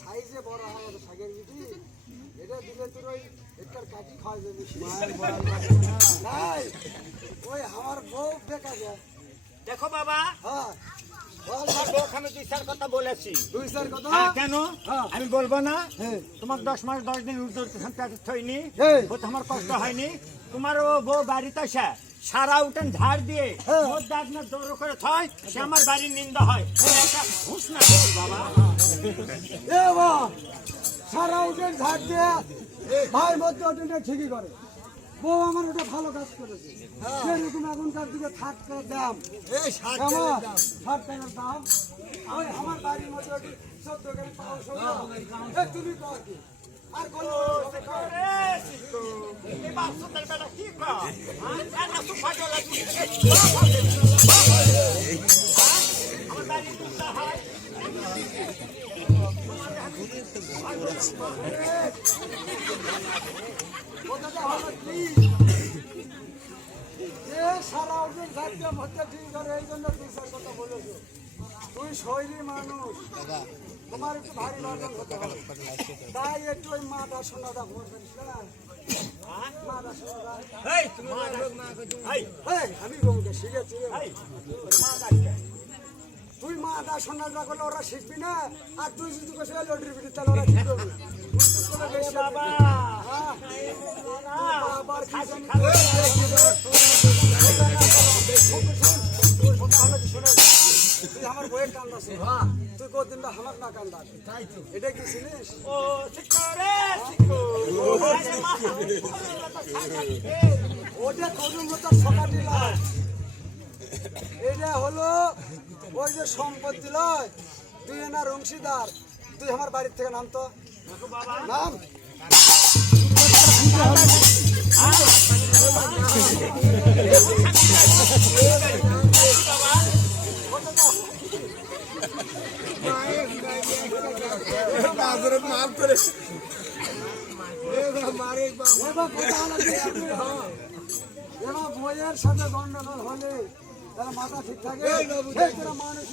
সাইজে বড় হয় শাকের বিটি এটা দিলে তোর ওই একটার কাটি খাওয়া যাবে ওই আমার বউ বেকা যায়। দেখো বাবা, হ্যাঁ আমি দুই চার কথা বলেছি। দুই চার কথা কেন আমি বলবো না? তোমার 10 মাস 10 দিন হয়নি, আমার কষ্ট হয়নি। তোমার ও বউ বাড়িতে আসে সারা উঠেন ঝাড় দিয়ে জোর করে থয়, সে আমার বাড়ির নিন্দা হয়। ঘুষ না বাবা, সারা উঠেন ঝাড় দিয়ে ভাই মধ্যে ওটা ঠিকই করে। বউ আমার ওটা ভালো কাজ করেছে। সেরকম এখনকার দিকে থাকতে দাম 60 টাকার দাম। আমি আমার বাড়ির মধ্যে 14 টাকা তুমি কর কি আর কোনো সারা ওজন থাকতে মধ্যে ঠিক করে এই জন্য তুই কথা বলেছো। তুই শৈলী মানুষ, তোমার একটু ভারী বাজার হতে হবে, তাই একটু ওই মাটা সোনাটা ভরবেন না। আমি বউকে শিখেছি, তুই মাটা সোনাটা করলে ওরা শিখবি না। আর তুই যদি কোথাও লটারি বিটি তাহলে ওরা শিখবে বাবা। তুই আমার বইয়ের কান্দা তুই কদিন আমার না কান্দা এটা কি চিনিস? ওটা করুন সকাটি লয়, এটা হলো ওই যে সম্পত্তি লয়। তুই এনার অংশীদার, তুই আমার বাড়ির থেকে নাম তো নাম। বইয়ের সাথে গন্ডগোল হলে তারা মাথা ঠিক থাকে, মানুষ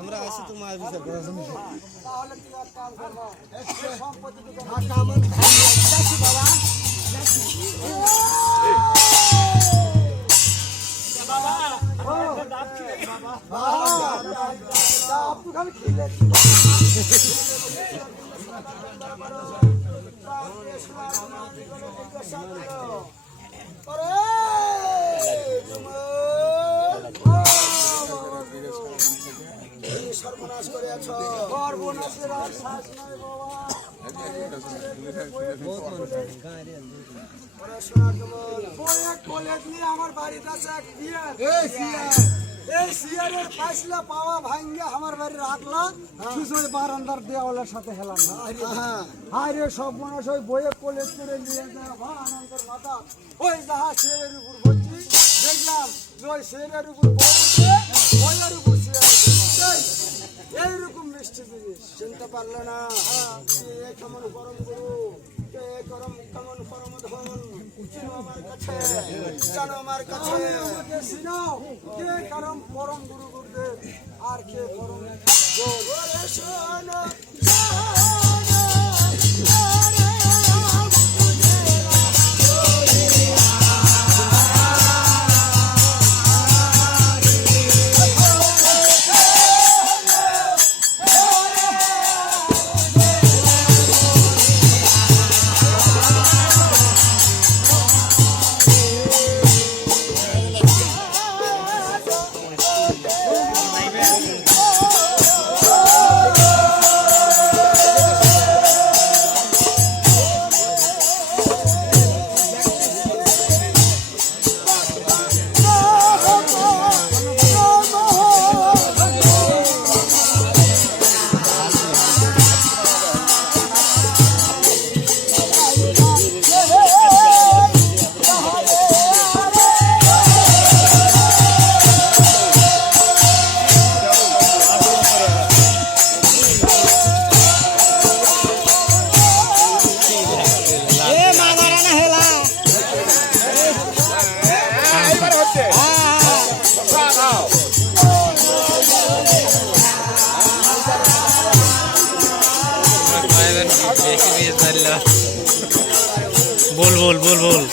আমরা আছি তোমার বিচার করার জন্য। তাহলে কি আর কাজ করবো সম্পত্তি সর্বনাশ করে আছো। সর্বনাশের আর শ্বাস নাই বাবা। কলেজ নিয়ে আমার বাড়িতে আছে এই সিয়ারের ফাইসলা পাওয়া ভাঙ্গে আমার বাড়ি রাখলা, সুজয় বারান্দার দেওয়ালের সাথে হেলাম না। হায় রে সব মানুষ ওই বইয়ে কলেজ করে নিয়ে যায় আনন্দের মাথা। ওই যাহা শেরের উপর বলছি দেখলাম ওই শেরের উপর বইয়ের উপর এইরকম মিষ্টি জিনিস চিনতে পারলে না। কেমন গরম গুরু গরম কেমন পরম ধন আমার কাছে জানো, আমার কাছে চিনাও কে কারণ পরম গুরু গুরুদেব আর কে পরম बोल बोल बोल बोल